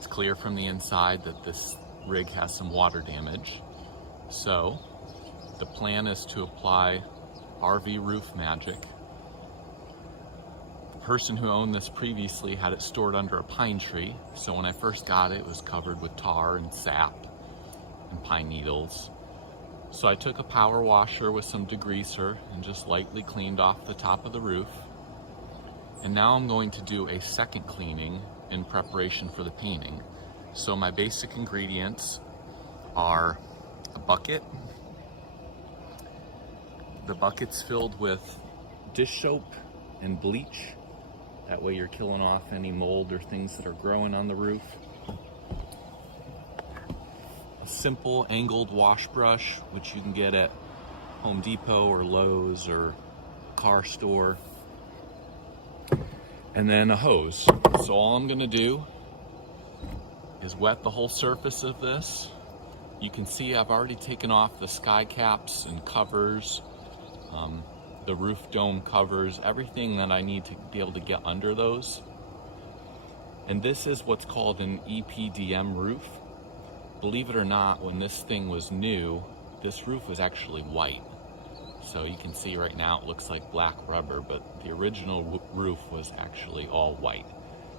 it's clear from the inside that this rig has some water damage. So the plan is to apply RV Roof Magic. The person who owned this previously had it stored under a pine tree, so when I first got it, it was covered with tar and sap and pine needles. So I took a power washer with some degreaser and just lightly cleaned off the top of the roof. And now I'm going to do a second cleaning in preparation for the painting. So my basic ingredients are a bucket. The bucket's filled with dish soap and bleach. That way you're killing off any mold or things that are growing on the roof. A simple angled wash brush, which you can get at Home Depot or Lowe's or car store. And then a hose. So all I'm gonna do is wet the whole surface of this. You can see I've already taken off the sky caps and covers, the roof dome covers, everything that I need to be able to get under those. And this is what's called an EPDM roof. Believe it or not, when this thing was new, this roof was actually white. So you can see right now it looks like black rubber, but the original roof was actually all white.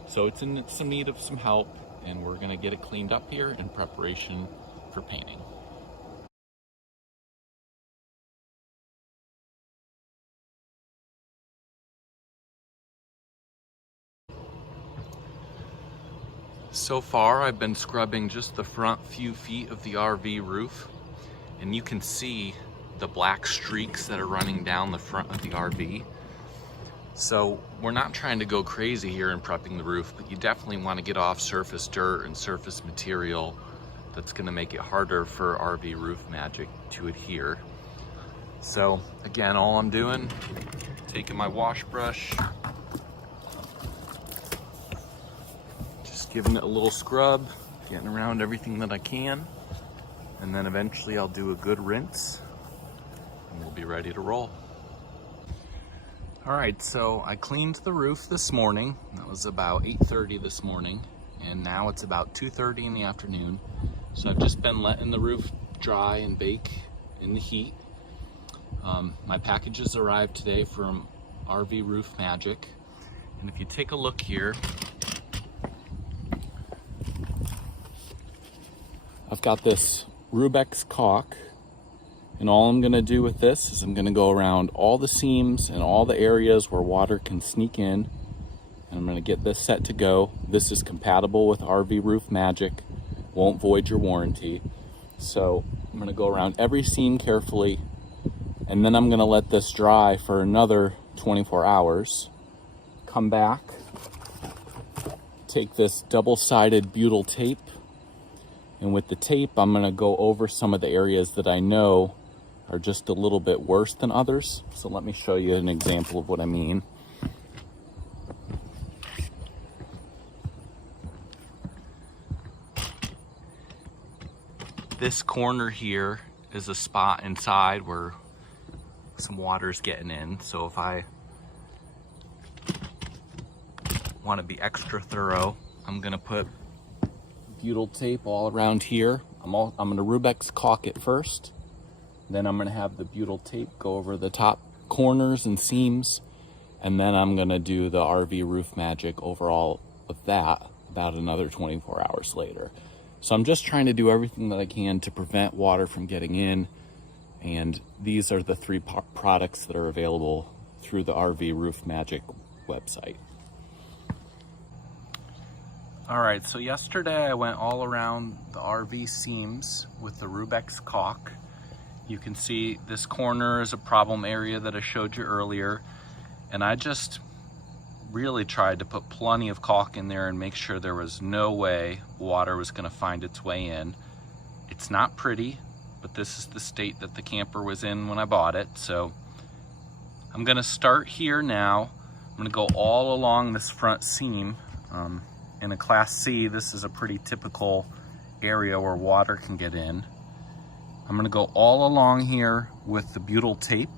So it's in some need of some help, and we're gonna get it cleaned up here in preparation for painting. So far, I've been scrubbing just the front few feet of the RV roof, and you can see the black streaks that are running down the front of the RV. So we're not trying to go crazy here in prepping the roof, but you definitely want to get off surface dirt and surface material that's going to make it harder for RV Roof Magic to adhere. So again, all I'm doing, taking my wash brush, giving it a little scrub, getting around everything that I can, and then eventually I'll do a good rinse and we'll be ready to roll. All right, so I cleaned the roof this morning. That was about 8:30 this morning, and now it's about 2:30 in the afternoon. So I've just been letting the roof dry and bake in the heat. My packages arrived today from RV Roof Magic, and if you take a look here, I've got this Rubex caulk, and all I'm gonna do with this is I'm gonna go around all the seams and all the areas where water can sneak in, and I'm gonna get this set to go. This is compatible with RV Roof Magic, won't void your warranty. So I'm gonna go around every seam carefully, and then I'm gonna let this dry for another 24 hours. Come back, take this double-sided butyl tape, and with the tape, I'm gonna go over some of the areas that I know are just a little bit worse than others. So let me show you an example of what I mean. This corner here is a spot inside where some water's getting in. So if I wanna be extra thorough, I'm gonna put butyl tape all around here. I'm gonna Rubex caulk it first. Then I'm gonna have the butyl tape go over the top corners and seams. And then I'm gonna do the RV Roof Magic over all of that about another 24 hours later. So I'm just trying to do everything that I can to prevent water from getting in. And these are the three products that are available through the RV Roof Magic website. All right, so yesterday I went all around the RV seams with the Rubex caulk. You can see this corner is a problem area that I showed you earlier, and I just really tried to put plenty of caulk in there and make sure there was no way water was gonna find its way in. It's not pretty, but this is the state that the camper was in when I bought it. So I'm gonna start here now. I'm gonna go all along this front seam. In a Class C, this is a pretty typical area where water can get in. I'm gonna go all along here with the butyl tape.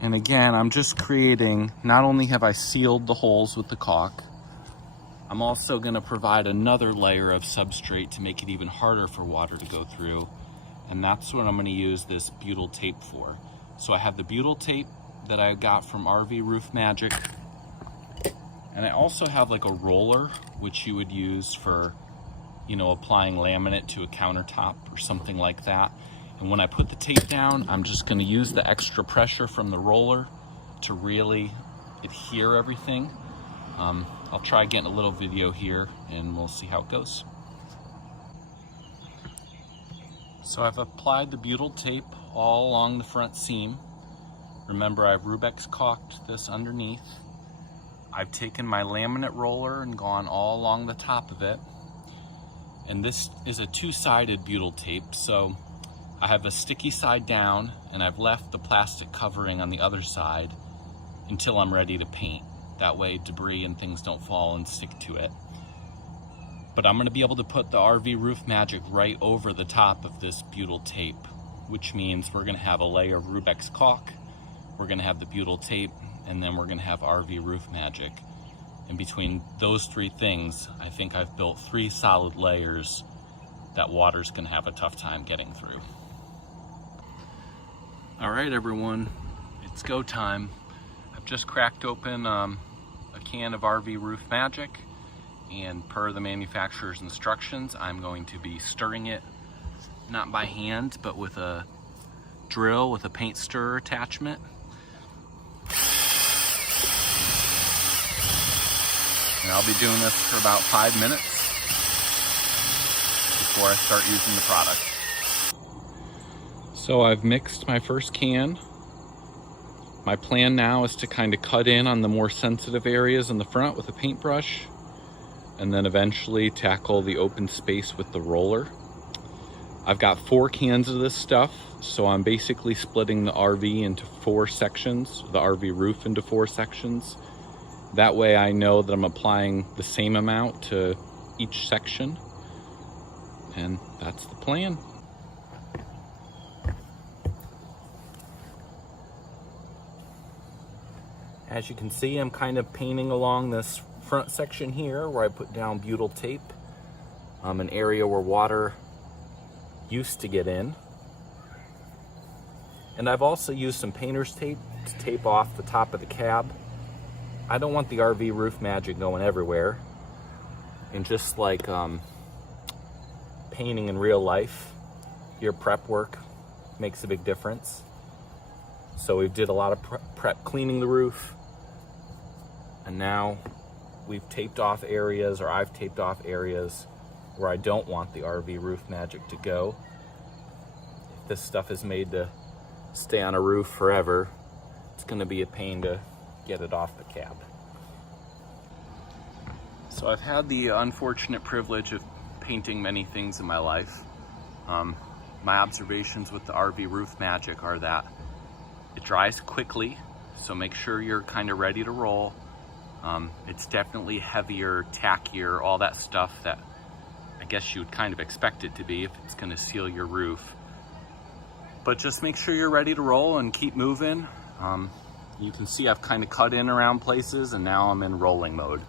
And again, I'm just creating, not only have I sealed the holes with the caulk, I'm also going to provide another layer of substrate to make it even harder for water to go through. And that's what I'm going to use this butyl tape for. So I have the butyl tape that I got from RV Roof Magic. And I also have like a roller, which you would use for, you know, applying laminate to a countertop or something like that. And when I put the tape down, I'm just going to use the extra pressure from the roller to really adhere everything. I'll try getting a little video here and we'll see how it goes. So I've applied the butyl tape all along the front seam. Remember, I've Rubex caulked this underneath. I've taken my laminate roller and gone all along the top of it. And this is a two-sided butyl tape, so I have a sticky side down and I've left the plastic covering on the other side until I'm ready to paint. That way debris and things don't fall and stick to it. But I'm going to be able to put the RV Roof Magic right over the top of this butyl tape, which means we're going to have a layer of Rubex caulk, we're going to have the butyl tape, and then we're going to have RV Roof Magic. And between those three things, I think I've built 3 solid layers that water's going to have a tough time getting through. All right, everyone, it's go time. I've just cracked open a can of RV Roof Magic, and per the manufacturer's instructions, I'm going to be stirring it, not by hand, but with a drill with a paint stirrer attachment. And I'll be doing this for about 5 minutes before I start using the product. So I've mixed my first can. My plan now is to kind of cut in on the more sensitive areas in the front with a paintbrush, and then eventually tackle the open space with the roller. I've got 4 cans of this stuff, so I'm basically splitting the RV into 4 sections, the RV roof into 4 sections. That way I know that I'm applying the same amount to each section, and that's the plan. As you can see, I'm kind of painting along this front section here where I put down butyl tape, an area where water used to get in. And I've also used some painter's tape to tape off the top of the cab. I don't want the RV Roof Magic going everywhere. And just like painting in real life, your prep work makes a big difference. So we did a lot of prep cleaning the roof, and now we've taped off areas, or I've taped off areas where I don't want the RV Roof Magic to go. If this stuff is made to stay on a roof forever, it's going to be a pain to get it off the cab. So I've had the unfortunate privilege of painting many things in my life. My observations with the RV Roof Magic are that it dries quickly, so make sure you're kind of ready to roll. It's definitely heavier, tackier, all that stuff that I guess you would kind of expect it to be if it's going to seal your roof. But just make sure you're ready to roll and keep moving. You can see I've kind of cut in around places, and now I'm in rolling mode.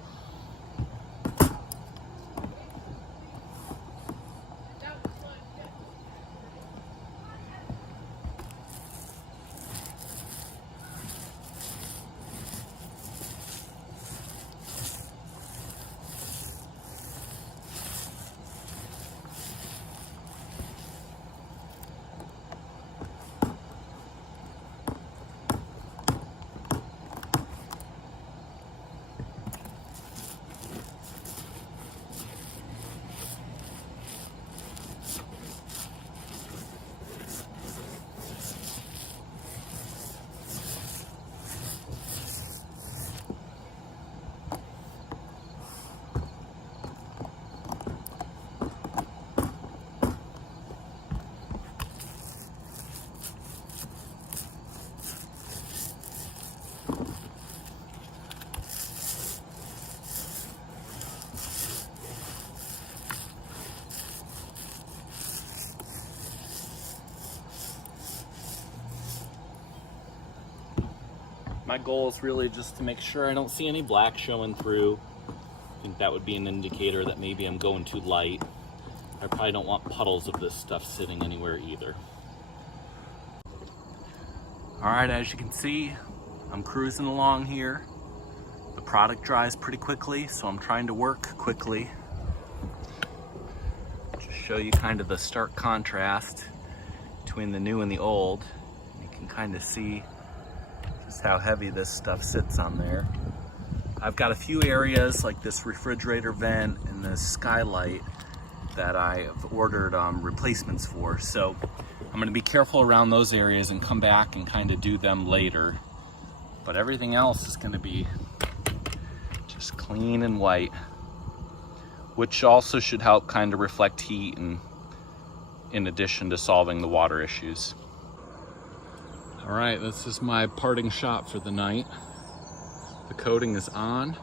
My goal is really just to make sure I don't see any black showing through. I think that would be an indicator that maybe I'm going too light. I probably don't want puddles of this stuff sitting anywhere either. All right, as you can see, I'm cruising along here. The product dries pretty quickly, so I'm trying to work quickly. Just show you kind of the stark contrast between the new and the old. You can kind of see just how heavy this stuff sits on there. I've got a few areas like this refrigerator vent and this skylight that I have ordered replacements for. So I'm gonna be careful around those areas and come back and kind of do them later. But everything else is gonna be just clean and white, which also should help kind of reflect heat and in addition to solving the water issues. All right, this is my parting shot for the night. The coating is on.